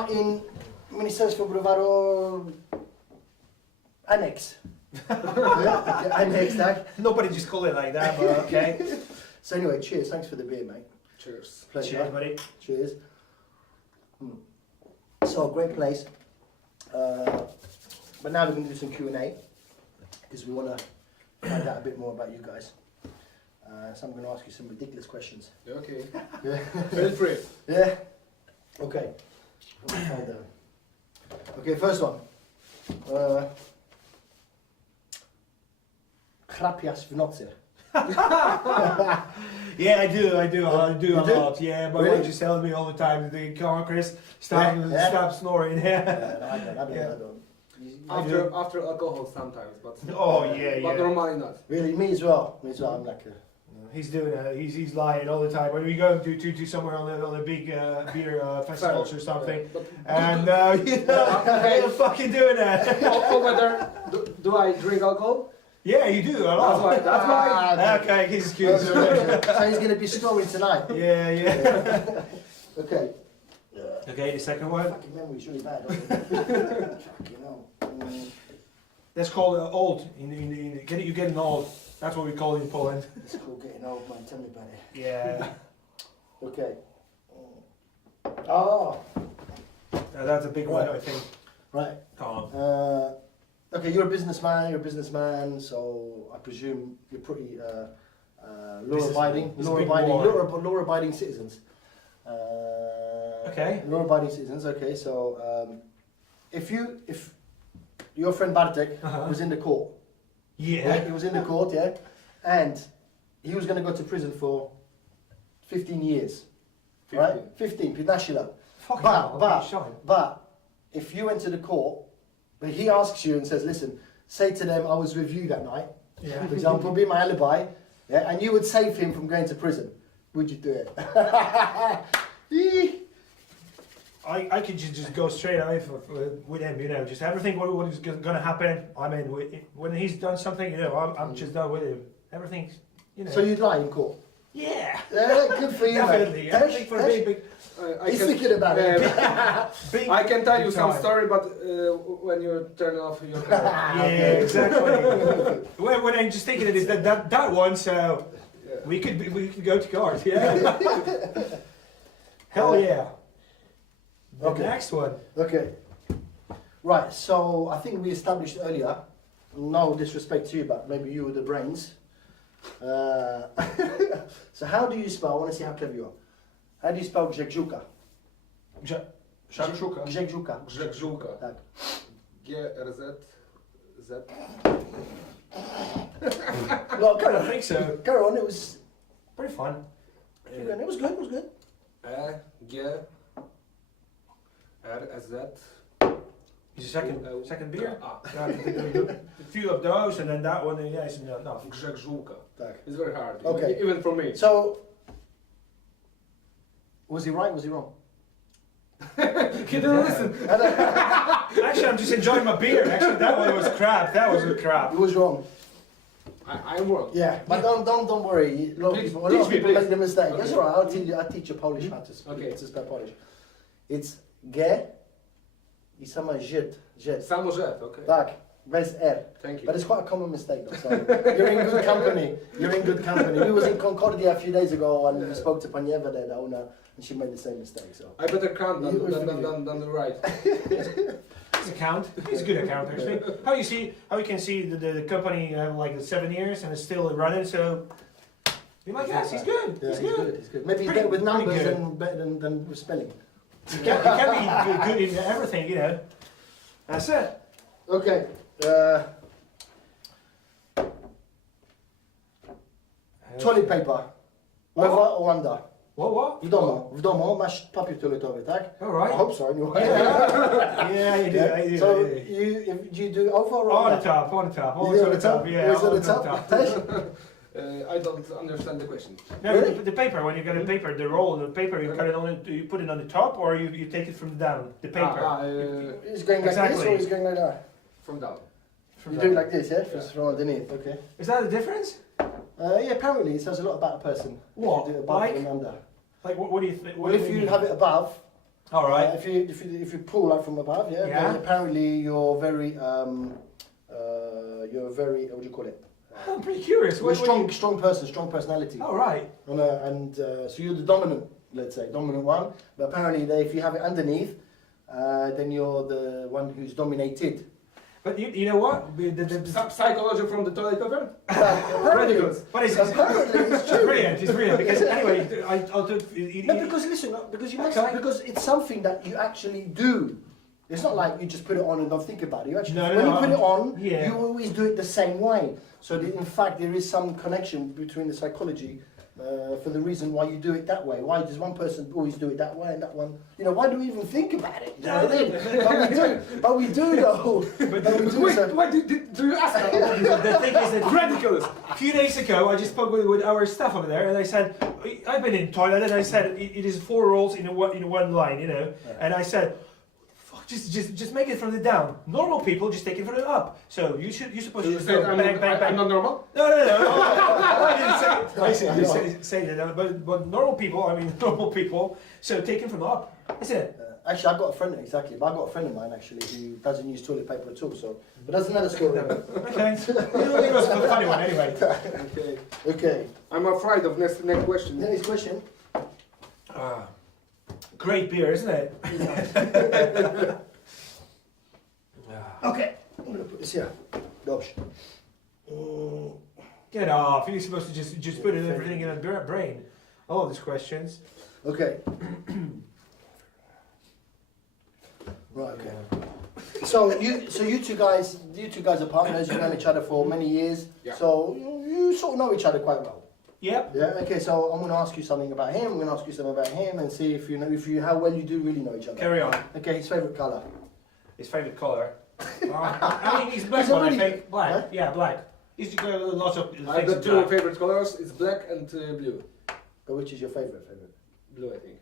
are in Ministerstwo Browaru Annex. Yeah, Annex, tak? Nobody just call it like that, but okay. So anyway, cheers. Thanks for the beer, mate. Cheers. Pleasure. Cheers, buddy. Cheers. So, great place. But now we're going to do some Q&A because we want to find out a bit more about you guys. So I'm going to ask you some ridiculous questions. Okay. Yeah. Feel free. Yeah? Okay. Okay, first one. Chrapiasz w nocy. Yeah, I do a do? lot. Yeah, my Really? wife just tells me all the time that come on, Chris, stop snoring. I don't. Yeah. After alcohol sometimes, but Oh yeah, but yeah. normally not. Really, me as well. I'm like a... He's lying all the time. When we go to somewhere on a big beer festivals or something, and you know, I'm fucking doing that. Or whether do I drink alcohol? Yeah, you do a lot. That's why. Okay, he's excused. So he's going to be snoring tonight. Yeah. Okay. Okay, the second one. Fucking memory's really bad. Fucking hell. That's called old. You're getting old. That's what we call it in Poland. It's called getting old, man. Tell me about it. Yeah. Okay. Oh. That's a big one, Right. I think. Right. Come on. Okay, you're a businessman, so I presume you're pretty law-abiding, It's a big war. law-abiding citizens. Okay. Law-abiding citizens. Okay, so if your friend Bartek was in the court, Yeah. he was in the court, yeah, and he was going to go to prison for 15 years, right? 15, 15 lat. Fucking hell, okay, shine. But if you went to the court, he asks you and says, listen, say to them I was with you that night, Yeah. for example, be my alibi, yeah, and you would save him from going to prison, would you do it? I could just go straight away with him, you know, just everything what is going to happen. I'm in. When he's done something, you know, I'm just done with him. Everything's, you know. So you'd lie in court? Yeah. Yeah, good for you, Definitely. mate. Everything for me. Big, He's thinking about it. big, I can tell you big some time. story, but when you turn off your camera. Yeah, exactly. when I'm just thinking of this, that one, so we could go to court. Yeah. Hell yeah. The Okay. next one. Okay. Right, so I think we established earlier, no disrespect to you, but maybe you were the brains. So how do you spell, I want to see how clever you are. How do you spell Grzegżuka? Szakszuka. Grzegżuka. Grzegżuka. Tak. G-R-Z-Z. No, I carry on. think so. Carry on, it was Pretty fun. it was good, it was good. E-G-R-Z. Is the second beer? Ah. A few of those, and then that one. Yeah, it's enough. Grzegżuka. Tak. It's very hard. Okay. Even for me. So, was he right, was he wrong? He didn't listen. Actually, I'm just enjoying my beer. Actually, that one was crap. That was crap. He was wrong. I'm wrong. Yeah, but don't worry. A lot of Please, people teach me, please. make the mistake. Okay. That's all right. I'll teach you Polish how to speak. Okay. To spell Polish. It's G i sama Żyd. Samorzet, okay. Tak, bez R. Thank you. But it's quite a common mistake though, so you're in good company. You're in good company. We was in Concordia a few days ago and we spoke to Pani Eva there, the owner, and she made the same mistake. So I better count You- than the right. It's account. It's a good account actually. How you can see the company have like 7 years and it's still running. So you're like, yes, he's good. yeah, He's good. He's good. Maybe he's Pretty- better with pretty numbers good. than with spelling. He can be good in everything, you know. That's it. Okay. Toilet paper. Over or under? What? W domu masz papier toaletowy, tak? All right. I hope so, anyway. Yeah, you do. Yeah. You do. So you do. do you do over or On under? the top, on the top, You always do on the top. Yeah, Always on always the on the top. top. Też? I don't understand the question. No, Really? the paper. When you get a paper, the roll, the paper, you cut it on. You put it on the top, or you take it from down. The paper. He's going like this Exactly. or he's going like that? From down. From You down. do it like this, yeah? From underneath, okay. Is that a difference? Yeah, apparently it says a lot about a person. What? If you do it above Like? and under. Like what do you think? Well, if you have it above, All right. If you pull like from above, yeah. Yeah. Then apparently you're very what do you call it? I'm pretty curious. You're a What strong person, strong personality. All right. So you're the dominant, let's say, dominant one. But apparently, if you have it underneath, then you're the one who's dominated. But you know what? Psychology from the toilet paper? Apparently, But it's brilliant. It's brilliant because anyway, I'll do. no, because listen, because you must, Okay. because it's something that you actually do. It's not like you just put it on and don't think about it. You actually, No, when no, you put it on, yeah. you always do it the same way. So in fact, there is some connection between the psychology for the reason why you do it that way. Why does one person always do it that way and that one? You know, why do we even think about it? You know what I mean? But we do though. But we do. Wait, why do you ask that? The thing is that Ridiculous. a few days ago, I just spoke with our staff over there, and I said, I've been in toilet, and I said it is 4 rolls in one line, you know, and I said. Just make it from the down. Normal people just take it from the up. So you're supposed to just go bang, bang, bang. I'm not normal? No. I didn't say that. But normal people. So take it from the up. That's it. Actually, I've got a friend exactly. But I've got a friend of mine actually who doesn't use toilet paper at all. So, but that's another story. Okay. It was a funny one anyway. Okay. Okay. I'm afraid of next question. Next question. Great beer, isn't it? Okay. I'm gonna put this here. Gosh. Get off. You're supposed to just put everything in a brain. All these questions. Okay. Right. Okay. So you two guys are partners. You've known each other for many years. Yeah. So you sort of know each other quite well. Yep. Yeah. Okay. So I'm going to ask you something about him. I'm going to ask you something about him, and see if you how well you do really know each other. Carry on. Okay. His favorite color. His favorite color. I mean, he's black He's one, I already- think. Black. Huh? Yeah, black. He's got lots of things I've got in two black. favorite colors. It's black and blue. But which is your favorite? Blue, I think.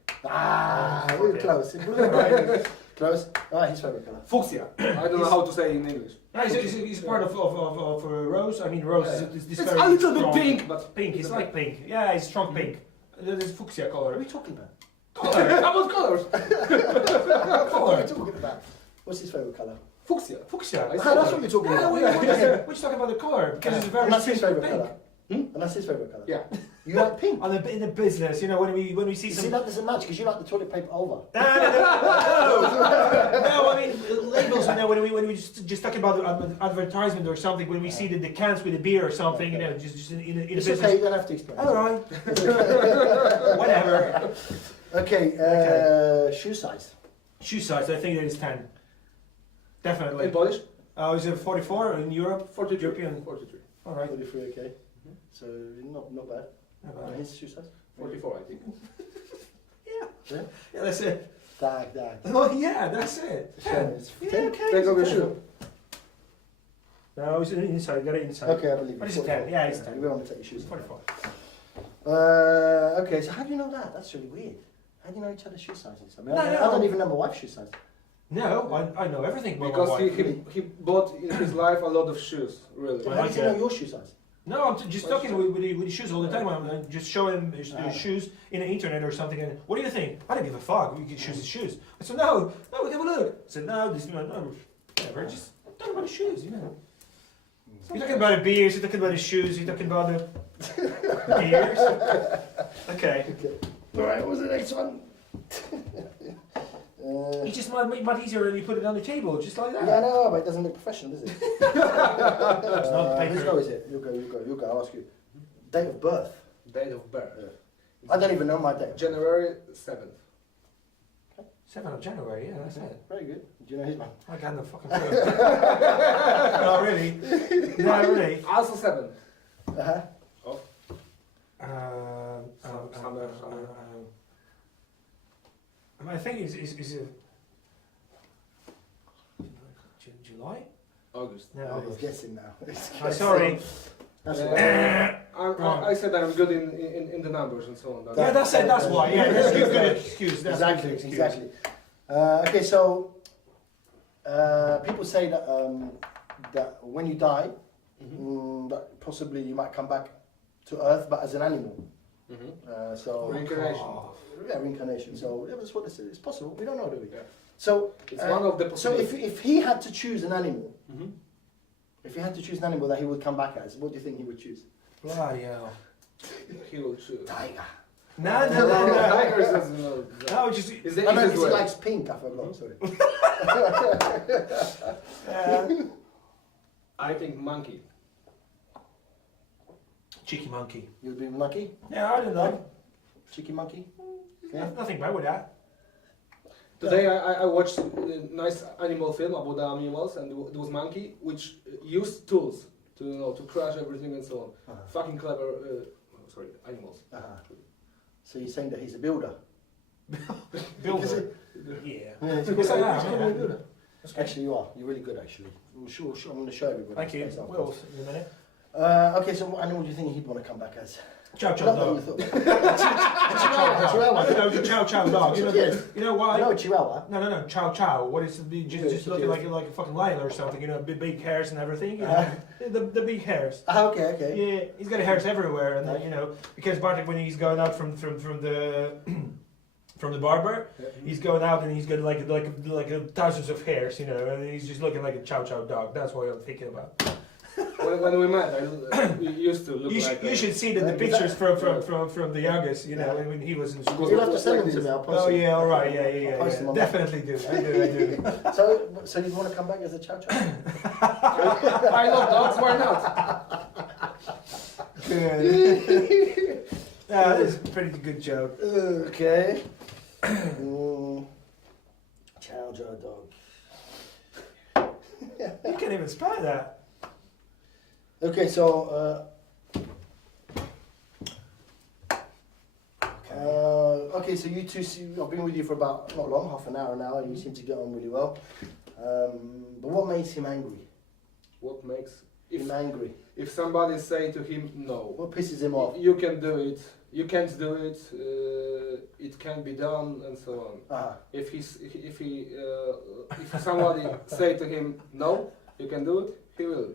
We're Okay. close. Right. Close. Alright, his favorite color. Fuchsia. I don't know how to say in English. No, he's part of Rose. I mean, Rose is this It's very a little bit strong- pink, but Pink. It's like pink. Yeah, it's strong pink. There's fuchsia What color. are we talking about? Color. about colors. What are we talking about? What's his favorite color? Fuchsia. Fuchsia. I Ah, that's what we're talking Yeah, about. we're just talking about the color because it's a very And that's his strict favorite pink. color. And that's his favorite color. Yeah. You like pink? In the business, you know, when we see You some. see, that doesn't match because you like the toilet paper over. No, I mean labels. You know, when we just talking about advertisement or something, when we see the cans with the beer or something, you know, just in a It's business. okay, you don't have to explain. All right. Whatever. Okay, shoe size. Shoe size, I think that is 10. Definitely. In Polish? Is it 44 in Europe? 43. European. 43. All right. 43, okay. So, not bad. Not And his shoe size? 44, I think. Yeah, that's it. Dag. Oh, yeah, that's it. It's Yeah, 10. okay. Take off your shoe. No, it's inside. Got it inside. Okay, I believe you. What is it, 10? Yeah, it's 10. You want to take your shoes. 44. Okay, so how do you know that? That's really weird. How do you know each other's shoe sizes? I mean, No, I no. don't even know my wife's shoe size. No, I know everything about Because my wife. he bought in his life a lot of shoes, really. So how do you know your shoe size? No, I'm just talking with the shoes all the time. I'm just showing him the shoes in the internet or something. And what do you think? I don't give a fuck. You can choose his shoes. I said, no, have a look. I said, no, whatever. Just talking about the shoes, you know. You're talking about the beers, you're talking about the shoes, you're talking about the beers. Okay. Alright, what was the next one? It's just much easier when you put it on the table, just like that. Yeah, I know, but it doesn't look professional, does it? It's not Whose paper. go is it? You go, I'll ask you. Date of birth? Date of birth. I don't even know my date. January 7th. 7th of January, yeah, that's it. Very good. Do you know his one? I got no fucking clue. Not really. Not really. Also 7th. Uh-huh. I think it's July? August. No. He's guessing now. He's I'm guessing. sorry. That's I said that I'm good in the numbers and so on. Yeah, that's it. That's why. Yeah, that's a good excuse. That's a good excuse. Exactly. Okay, so people say that that when you die, that possibly you might come back to Earth, but as an animal. So Reincarnation. yeah, reincarnation. So yeah, that's what it's possible. We don't know, do we? Yeah. So It's one of the so possibilities. if he had to choose an animal, Mhm. if he had to choose an animal that he would come back as, what do you think he would choose? Bloody hell. He will choose. Tiger. No. Tigers doesn't know. No, just. Is the I know easiest because he way. likes pink. I forgot. Sorry. I think monkey. Cheeky monkey. You'd be monkey. Yeah, I don't know. Cheeky monkey. Yeah. Nothing bad with that. Today I watched a nice animal film about the animals, and there was monkey which used tools to crush everything and so on. Fucking clever. Animals. So you're saying that he's a builder? Builder. Yeah. Yeah, he's a Yes, I builder. am, He's yeah. a builder. Actually, you are. You're really good, actually. I'm sure I'm going to show everybody. Thank you. Face afterwards. Will, in a minute. Okay, so what animal do you think he'd want to come back as? Chow chow Not that you dog. thought. A chihuahua. I don't know, the chow chow dog. Yes. You know why? I know a chihuahua. No, chow chow. What is it? Just looking like a fucking lion or something, you know, big hairs and everything. You know, the big hairs. Okay. Yeah, he's got hairs everywhere, and then, you know, because Bartek, when he's going out from the from the barber, he's going out and he's got like thousands of hairs, you know, and he's just looking like a chow chow dog. That's what I'm thinking about. When we met, we used to look like. You should see the pictures from the youngest, you know, when he was in school. You'll have to send them to me. I'll post Oh them. yeah, all right, yeah. Post them on Definitely do. I do. So you'd want to come back as a chow chow? I love dogs. Why not? Good. That is a pretty good joke. Okay. Chow chow dog. You can't even spell that. Okay, so okay, so you two. I've been with you for about not long, half an hour now, and you seem to get on really well. But what makes him angry? What makes Him angry. if somebody say to him no, What pisses him off? you can do it, you can't do it, it can be done, and so on. If somebody say to him no, you can do it, he will.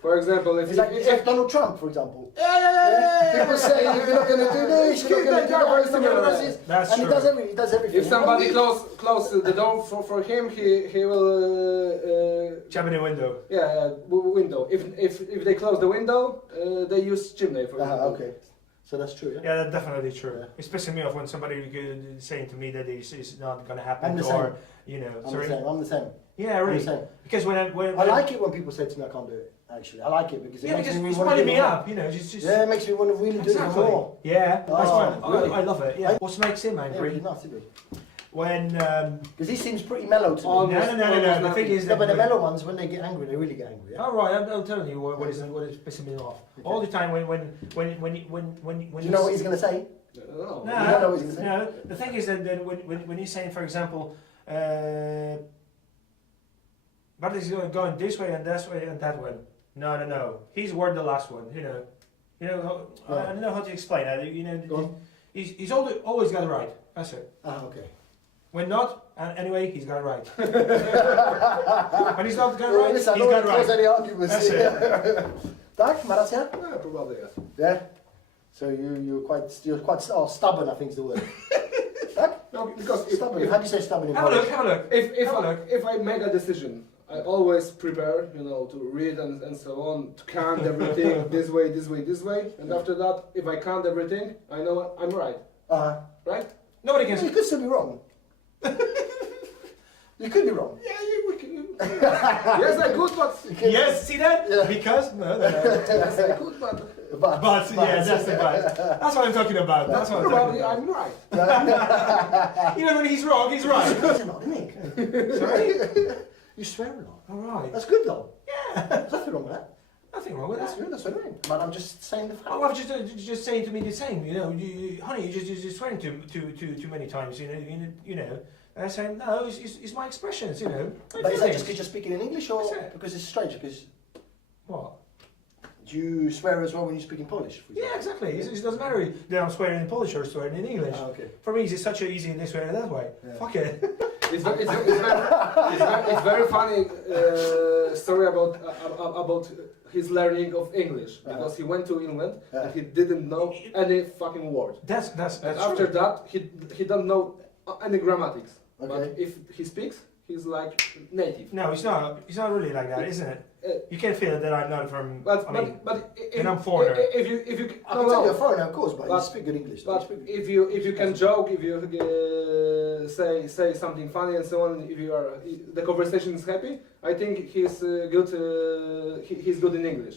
For example, if It's like Donald Trump, for example. yeah. People say if you're not going to do this, you're not going to do that. That's And true. he does everything. If somebody close the door for him, he will Jump in the window. window. If they close the window, they use chimney for example. Okay, so that's true. Yeah. Yeah, that's definitely true. Yeah. It's pissing me off when somebody is saying to me that it's not going to happen, I'm the or same. you know. I'm the same. Yeah, I'm really. the same. Because when I like it when people say to me I can't do it. Actually, I like it because it yeah, makes because me it's want to winding do me it up, you know. Just Yeah, it makes me want to really do it exactly. more. Yeah, that's Oh, fine. really? I love it. Yeah. What makes him Yeah, angry? really nice, isn't it? When Because he seems pretty mellow to me. Oh, no. The thing is No, that but the mellow ones, when they get angry, they really get angry. Yeah? all right, I'm telling you what is pissing me off all the time. When Do you know what he's going to say? No. No, You don't know what he's gonna say? no. The thing is that when he's saying, for example, but he's going this way and this way and that way. No. He's word the last one. You know. I don't know how to explain that. You Go know, on. he's always got it right. That's it. Okay. When not, anyway, he's got it right. When he's not got it right, he's Listen, I don't got it want to cause right. any arguments. That's it. Tak, ma rację? Yeah, probably yes. Yeah. So you're quite stubborn, I think is the word. Tak? No, because Stubborn. How do you say stubborn in Have a Polish? look. if I make a decision, I always prepare, to read and so on, to count everything this way, and after that, if I count everything, I know I'm right. Right? Nobody can. You could still be wrong. You could be wrong. Yeah, we can. Yes, I could, but Yes, see that? Yeah. Because no. yes, I could, but But yeah, that's the but. That's what I'm talking about. That's what I'm talking probably about. I'm right. Even when he's wrong, he's right. That's a lot, isn't it? Sorry? You swear a lot. All right. That's good though. Yeah. There's nothing wrong with that. Nothing wrong with That's that. good, that's what I mean. But I'm just saying the fact. Oh, I was just saying to me the same. You know, honey, you're just swearing too many times. You know. And I say no, it's my expressions. You know. My But is that feelings. just because you're speaking in English or That's it. because it's strange? Because What? Do you swear as well when you speak in Polish? For Yeah, example? exactly. It doesn't matter that I'm swearing in Polish or swearing in English. Ah, okay. For me, it's such a easy in this way and that way. Yeah. Fuck it. It's very funny story about his learning of English because he went to England and he didn't know any fucking word. That's And after true. that, he don't know any grammatics. Okay. But if he speaks, he's like native. No, it's not. It's not really like that, isn't it? You can feel that I'm not from. But I mean, but and I'm foreigner. if you I can tell you're a foreigner, of course, but you But- speak good English. But if you can joke, if you say something funny and so on, if you are the conversation is happy, I think he's good. He's good in English.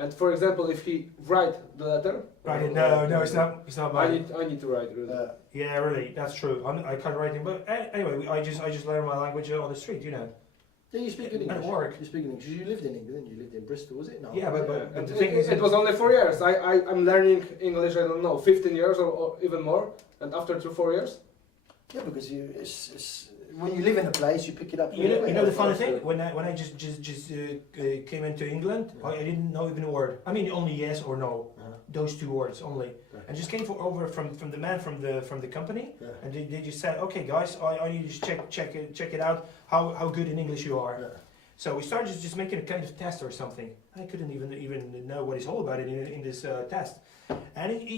And for example, if he write the letter, Right? No, it's not. It's not I mine. need to write really. Yeah, really, that's true. I can't write it, but anyway, I just learned my language on the street, you know. Yeah, you speak good English. At work. You speak good English. You lived in England. You lived in Bristol, was it? No. Yeah, but And the thing is, it was only 4 years. I'm learning English. I don't know, 15 years or even more. And after 4 years, Yeah, because it's when you live in a place, you pick it up. you know the funny thing when I just came into England, I didn't know even a word. I mean, only yes or no, those two words only. And just came over from the man from the company, and they just said, okay, guys, I need you to check it out how good in English you are. Yeah. So we started just making a kind of test or something. I couldn't even know what he's all about in this test, and he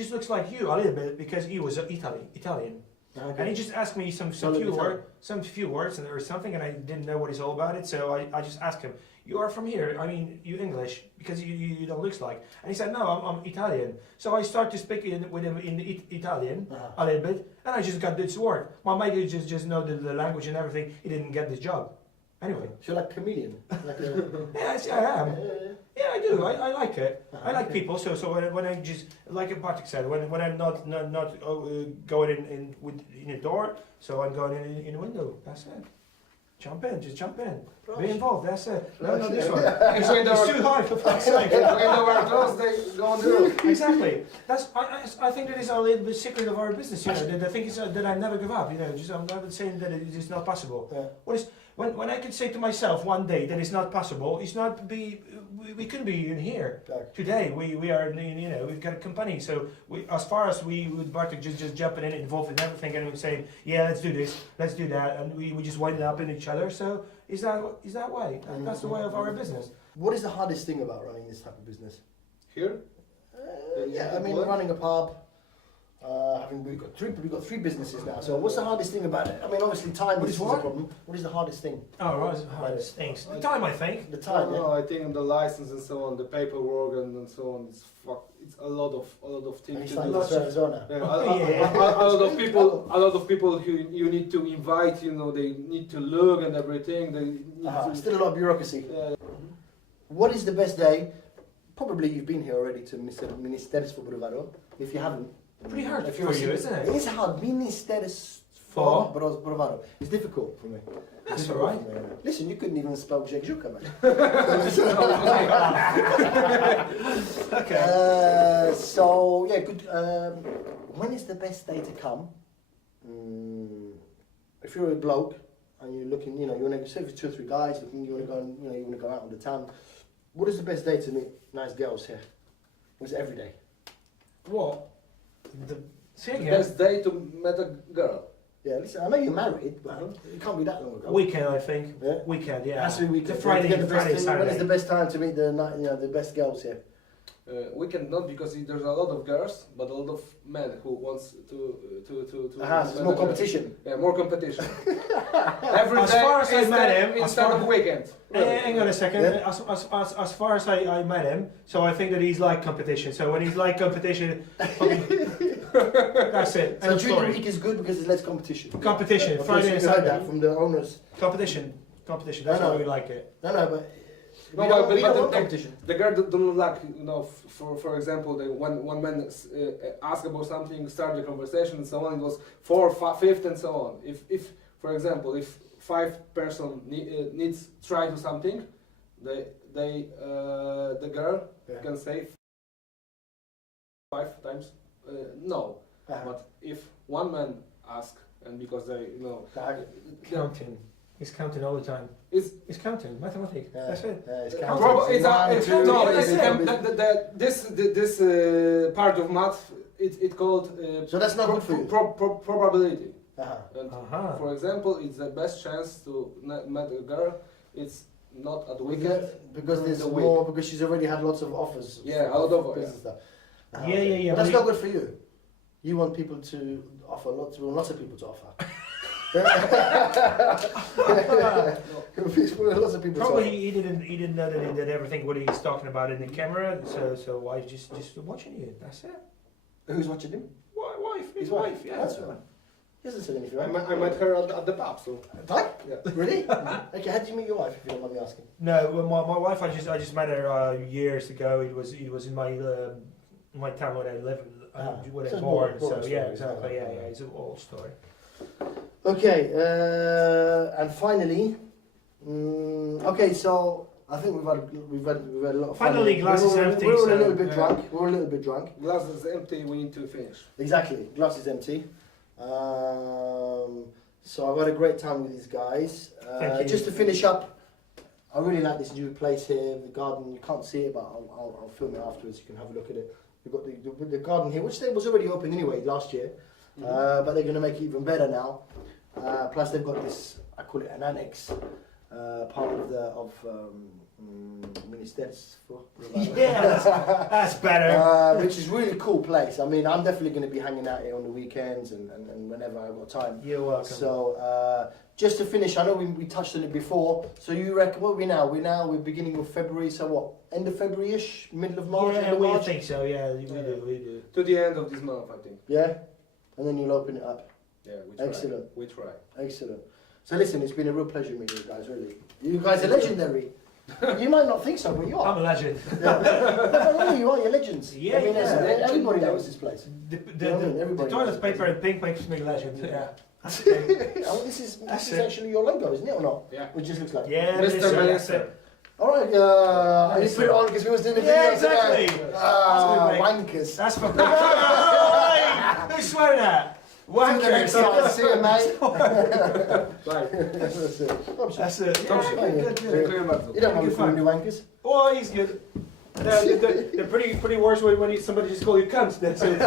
just looks like you a little bit because he was Italian. Okay. And he just asked me some few words or something, and I didn't know what he's all about it. So I just asked him, "You are from here? I mean, you English because you don't look like." And he said, "No, I'm Italian." So I started to speak with him in Italian a little bit, and I just got this word. My mate just know the language and everything. He didn't get this job. Anyway, So you're like a chameleon. Like a, yes, I am. Yeah, I do. I like it. I like people. So when I just like Bartek said, when I'm not going in a door, so I'm going in a window. That's it. Jump in, just jump in. Be involved. That's it. No, not this one. It's too high for fuck's sake. when they were close, they go on the roof. Exactly. That's I think that is a little bit secret of our business. You know, the thing is that I never give up. You know, just I'm not saying that it is not possible. Yeah. What is when I could say to myself one day that it's not possible, it's not we couldn't be in here today. We are, you know, we've got a company. So as far as we with Bartek just jumping in, involved in everything, and we're saying, yeah, let's do this, let's do that, and we just wind up in each other. So is that way? That's the way of our business. what is the hardest thing about running this type of business? Here, Yeah, I mean, running a pub. We've got three businesses now. So what's the hardest thing about it? I mean, obviously time is a problem. What is the hardest thing? Oh, right, hardest things. The time, I think. The I time. don't know. I think the license and so on, the paperwork and so on. It's a lot of things And to you do. start to serve as well now. A lot of people who you need to invite. You know, they need to look and everything. They need to, Still a lot of bureaucracy. What is the best day? Probably you've been here already to Ministerstwo Browaru. If you haven't, Pretty hard if for you, isn't it? It is hard. Ministerstwo Browaru. It's difficult for me. That's Difficult all right. for me. Listen, you couldn't even spell Grzegziuka, man. Okay. So yeah, good. When is the best day to come? If you're a bloke and you're looking, you know, you want to say for 2 or 3 guys, looking, you want to go, and, you know, you want to go out on the town. What is the best day to meet nice girls here? Was it every day? What? Say the again. best day to meet a girl. Yeah, listen, I know you're married, but it can't be that long ago. Weekend, I think. Yeah. Weekend, yeah. Has to be weekend. The Friday, When is Saturday. the best time to meet the best girls here? Weekend not because there's a lot of girls, but a lot of men who wants to. So it's more competition. Yeah, more competition. Every As day far as I met him, instead of weekend. Hang on a second. Yeah. As far as I met him, so I think that he's like competition. So when he's like competition, that's it. So during the week is good because there's less competition. Competition. Of course, Friday you and heard Sunday. that from the owners. Competition. That's No, why no. we like it. No, but No, we but don't want the- competition. The girl don't like, you know, for example, when one man ask about something, start the conversation and so on, it was 4, 5th and so on. If for example, if 5 person needs try to something, the girl can say 5 times no. But if one man ask, and because they, you know, Counting. He's counting all the time. He's counting, mathematics. Yeah. That's it. It's this part of math, it called So that's not good for you. probability. Uh-huh. And Uh-huh. for example, it's the best chance to meet a girl. It's not at the weekend. Because there's the more, week. because she's already had lots of offers. Yeah, a lot of offers. business stuff. Yeah. But that's but not good for you. You want people to offer lots of people to offer. Lots of people Probably to offer. he didn't know that he did everything what he's talking about in the camera. So why just watching you? That's it. Who's watching him? Wife. His His wife. wife, Yeah. that's right. He hasn't said anything. I Right? met her at the pub. So What? yeah. Really? Okay, how did you meet your wife, if you don't mind me asking? No, well, my wife. I just met her years ago. It was in my town where I live, where So I it's born. more So story, yeah, isn't exactly. it? Yeah. It's an old story. Okay, and finally, okay, so I think we've had a lot of fun. Finally, glass is empty, We're all a so, little bit yeah. drunk. We're a little bit drunk. Glass is empty. We need to finish. Exactly, glass is empty. So I've had a great time with these guys. Thank you. Just to finish up, I really like this new place here. The garden, you can't see it, but I'll film it afterwards. You can have a look at it. We've got the garden here, which was already open anyway last year, but they're going to make it even better now. Plus they've got this, I call it an annex, part of Ministerstwo Browaru. Yeah, that's better. Which is really cool place. I mean, I'm definitely going to be hanging out here on the weekends and whenever I've got time. You're welcome. So just to finish, I know we touched on it before. So you reckon what are we now? We're beginning of February. So what? End of February-ish, middle of March, end Yeah, of we March. think so. Yeah, we do. To the end of this month, I think. Yeah, and then you'll open it up. Yeah, we try. Excellent. We try. Excellent. So listen, it's been a real pleasure meeting you guys. Really, you guys are legendary. You might not think so, but you I'm are. a legend. Yeah. No, really, you are. You're legends. Yeah, I mean, yeah. everybody knows this place. The You know what I mean? Everybody toilet knows. paper and pink makes me a legend. Yeah. Oh, this is That's actually your logo, isn't it, or not? Yeah. It just looks like. Yeah, Mr. Minister. Minister. All right, I just put it on because we was doing the video Yeah, today. exactly. Wankers. That's for. Hey! Who's swearing at? See you next time. See you, mate. Bye. That's it. That's it. Dobrze. Yeah, good, good. Dziękuję bardzo. You don't want Good to call fun. me wankers. Oh, he's good. They're pretty worse when somebody just call you cunt. That's it.